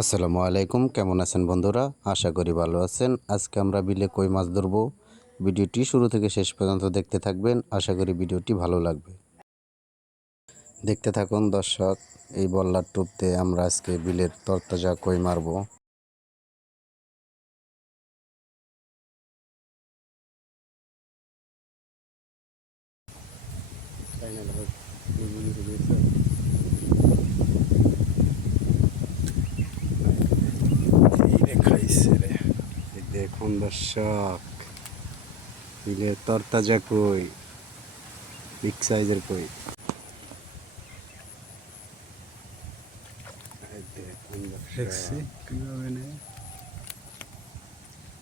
আসসালামু আলাইকুম, কেমন আছেন বন্ধুরা? আশা করি ভালো আছেন। আজকে আমরা বিলে কই মাছ ধরবো। ভিডিওটি শুরু থেকে শেষ পর্যন্ত দেখতে থাকবেন। আশা করি ভিডিওটি ভালো লাগবে। দেখতে থাকুন দর্শক। এই বল্লার টোপ দিয়ে আমরা আজকে বিলের তরতাজা কই মারবো। দেখুন দর্শক, বিলের তরতাজা কই, বিগ সাইজের কই।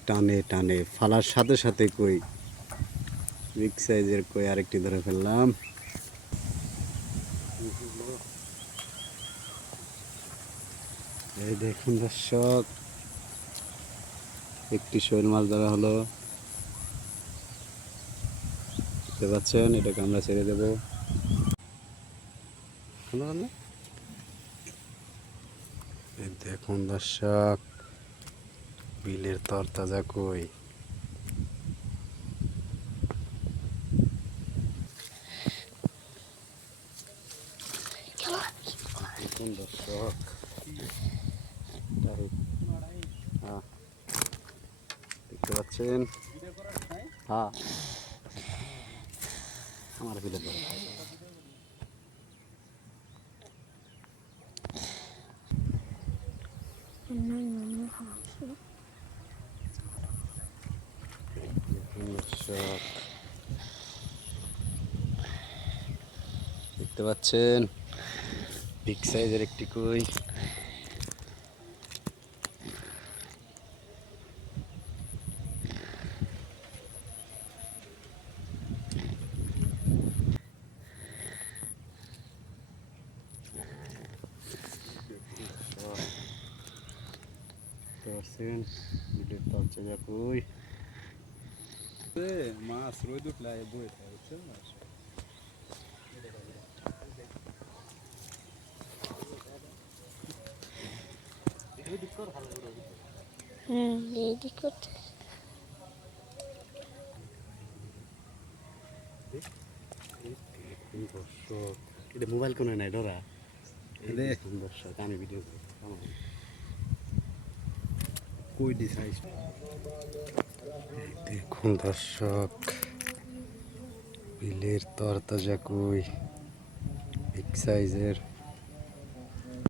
টানে টানে ফালার সাথে সাথে কই, বিগ সাইজের কই আরেকটি ধরে ফেললাম। এই দেখুন দর্শক, একটি শোল মাছ ধরা হলো। দেখতে পাচ্ছেন, এটাকে আমরা ছেড়ে দেব। এই দেখুন দর্শক, বিলের তরতাজা কই। দেখুন দর্শক, দেখতে পাচ্ছেন। হ্যাঁ, আমার বিলে দেখুন দর্শক, দেখতে পাচ্ছেন বিগ সাইজের একটি কই। বিলের তরতাজা কই। মাছ রোদ উঠলে বই থাকে মাছ। দর্শক, এটা মোবাইল কোনে নাই ডরা। দর্শক, আমি ভিডিও করি। কই দিছাইছ দেখুন দর্শক, বিলের তরতাজা কই, বিগ সাইজের।